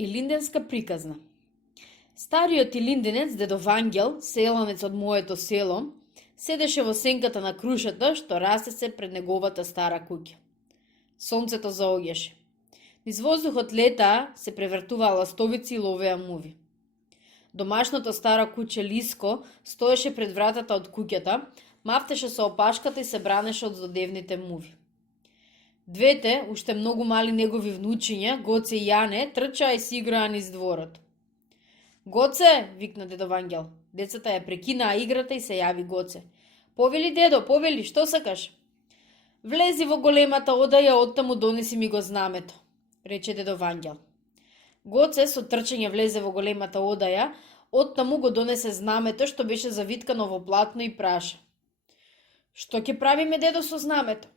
Илинденска приказна. Стариот илинденец, дедо Вангел, селанец од моето село, седеше во сенката на крушата што растеше пред неговата стара куќа. Сонцето заоѓаше. Низ воздухот летаа се превртуваа ластовици и ловеа муви. Домашното стара куќе Лиско стоеше пред вратата од куќата, мафтеше со опашката и се бранеше од злодевните муви. Двете, уште многу мали негови внучиња, Гоце и Јане, трчаа и си играа низ дворот. Гоце, викна дедо Вангел. Децата ја прекинаа играта и се јави Гоце. Повели, дедо, повели, што сакаш? Влези во големата одаја, оттаму донеси ми го знамето, рече дедо Вангел. Гоце со трчање влезе во големата одаја, оттаму го донесе знамето што беше завиткано во платно и праша. Што ќе правиме, дедо, со знамето?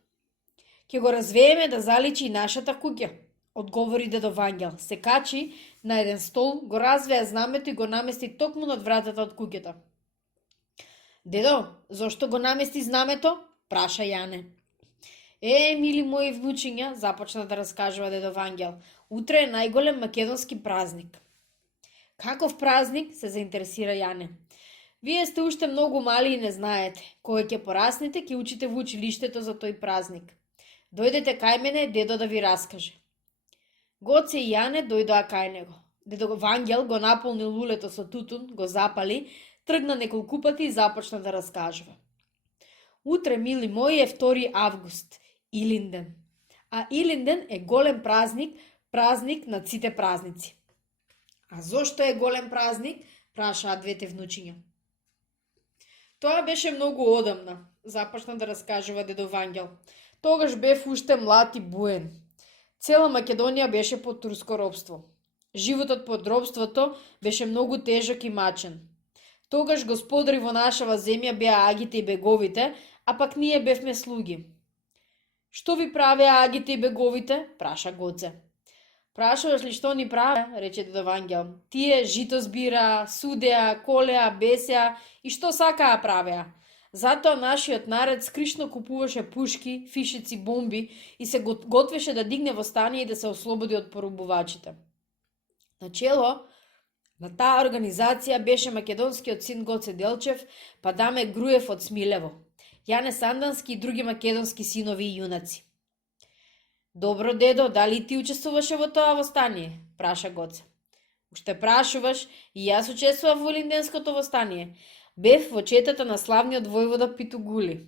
Ќе го развееме да заличи и нашата куќа, одговори дедо Вангел. Се качи на еден стол, го развеа знамето и го намести токму над вратата од куќата. Дедо, зошто го намести знамето? Праша Јане. Мили мои внучиња, започна да раскажува дедо Вангел, утре е најголем македонски празник. Каков празник? Се заинтересира Јане. Вие сте уште многу мали и не знаете. Кога ќе пораснете, ќе учите во училиштето за тој празник. Дојдете кај мене, дедо да ви раскаже. Гоце и Јане дојдоа кај него. Дедо Вангел го наполни лулето со тутун, го запали, тргна неколку пати и започна да раскажува. Утре, мили мои, е 2 август, Илинден. А Илинден е голем празник, празник на сите празници. А зошто е голем празник? Прашаа двете внучиња. Тоа беше многу одамна, започна да раскажува дедо Вангел. Тогаш бев уште млад и буен. Цела Македонија беше под турско робство. Животот под робството беше многу тежок и мачен. Тогаш господари во нашава земја беа агите и беговите, а пак ние бевме слуги. Што ви правеа агите и беговите? Праша Гоце. Прашуваш ли што ни правеа? Рече дедо Вангел. Тие жито збираа, судеа, колеа, бесеа и што сакаа правеа. Затоа нашиот народ скришно купуваше пушки, фишици, бомби и се готвеше да дигне восстание и да се ослободи од поробувачите. Начело на таа организација беше македонскиот син Гоце Делчев, па Даме Груев од Смилево, Јане Сандански и други македонски синови и јунаци. Добро, дедо, дали ти учествуваше во тоа восстание? Праша Гоце. Уште прашуваш, и јас учествував во Илинденското восстание. Бев во четата на славниот војвода Питугули.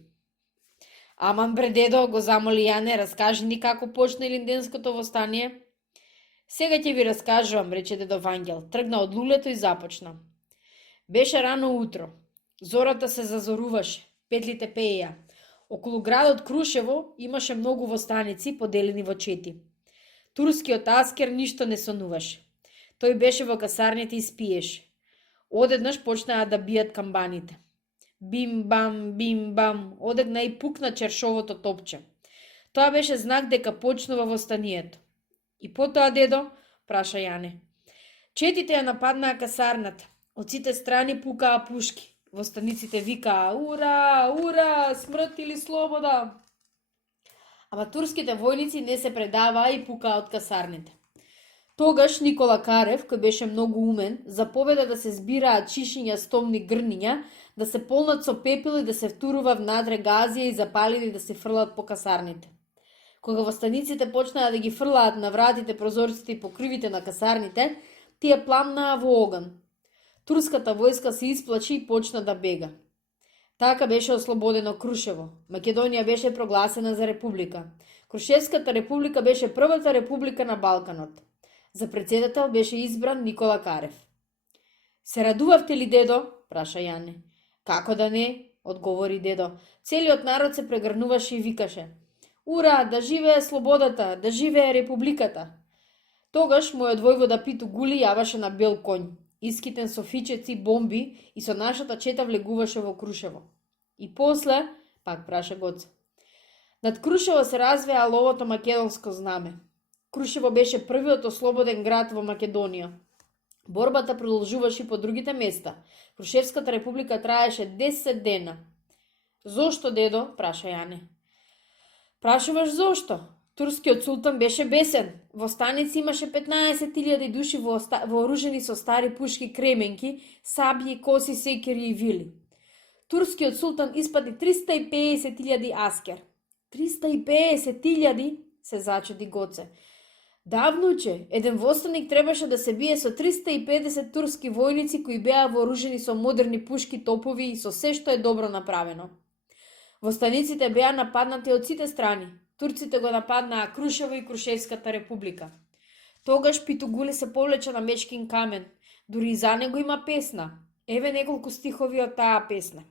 Аман бре, дедо, го замоли Јане, раскажи ни како почна Илинденското восстание. Сега ќе ви раскажувам, рече дедо Вангел. Тргна од лулето и започна. Беше рано утро. Зората се зазоруваше, петлите пееја. Околу градот Крушево имаше многу востаници поделени во чети. Турскиот аскер ништо не сонуваше. Тој беше во касарните и спиеше. Одеднаш почнаа да бијат камбаните. Бим-бам, одегна и пукна чершовото топче. Тоа беше знак дека почнува востанието. И потоа, дедо, праша Јане. Четите ја нападнаа касарната. Од сите страни пукаа пушки. Востаниците викаа ура, ура, смрт или слобода. Ама турските војници не се предаваа и пукаа од касарните. Тогаш Никола Карев, кој беше многу умен, заповеда да се збираат чишиња стомни грниња, да се полнат со пепел и да се втурува внатре газија и запалени да се фрлат по касарните. Кога востаниците почнаа да ги фрлаат на вратите, прозорците и покривите на касарните, тие пламнаа во оган. Турската војска се исплачи и почна да бега. Така беше ослободено Крушево. Македонија беше прогласена за република. Крушевската република беше првата република на Балканот. За председател беше избран Никола Карев. Се радувавте ли, дедо? Праша Јане. Како да не? Одговори дедо. Целиот народ се прегрнуваше и викаше. Ура, да живее слободата, да живее републиката. Тогаш мојот војвода Питу Гули јаваше на бел конј, искитен со фичеци, бомби и со нашата чета влегуваше во Крушево. И после, пак праша Гоце. Над Крушево се развеа ловото македонско знаме. Крушево беше првиот ослободен град во Македонија. Борбата продолжуваше по другите места. Крушевската република траеше 10 дена. Зошто, дедо? Праша Јане. Прашуваш зошто? Турскиот султан беше бесен. Во станици имаше 15.000 души вооружени со стари пушки, кременки, сабји, коси, секири и вили. Турскиот султан испати 350.000 аскер. 350.000, се зачуди Гоце. Да, внуче, еден востаник требаше да се бие со 350 турски војници кои беа вооружени со модерни пушки, топови и со се што е добро направено. Востаниците беа нападнати од сите страни. Турците го нападнаа Крушево и Крушевската република. Тогаш Питугуле се повлече на Мечкин камен. Дури и за него има песна. Еве неколку стихови од таа песна.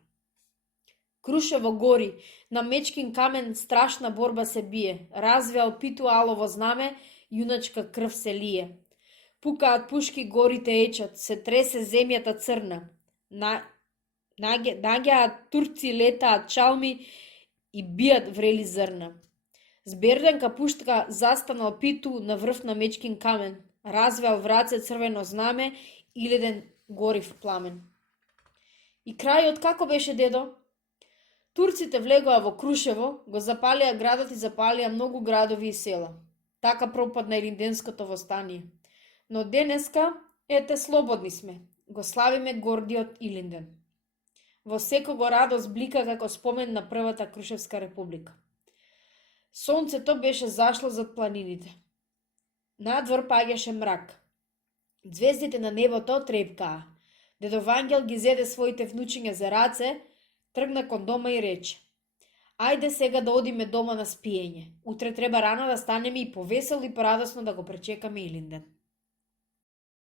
Крушево гори, на Мечкин камен страшна борба се бие. Развеал Питу алово знаме, јуначка крв се лие. Пукаат пушки, горите ечат, се тресе земјата црна. Наѓаат турци, летаат чалми и бијат врели зрна. Зберденка пуштка застанал Питу на врв на Мечкин камен, развеал враце црвено знаме и леден горив пламен. И крајот како беше, дедо? Турците влегоа во Крушево, го запалија градот и запалија многу градови и села. Така пропадна Илинденското востание. Но денеска, ете, слободни сме. Го славиме гордиот Илинден. Во секого радост блика како спомен на првата Крушевска република. Сонцето беше зашло зад планините. Надвор паѓаше мрак. Звездите на небото трепкаа. Дедо Вангел ги зеде своите внучиња за раце, тргна кон дома и рече: ајде сега да одиме дома на спиење. Утре треба рано да станеме и повесело и порадосно да го пречекаме Илинден.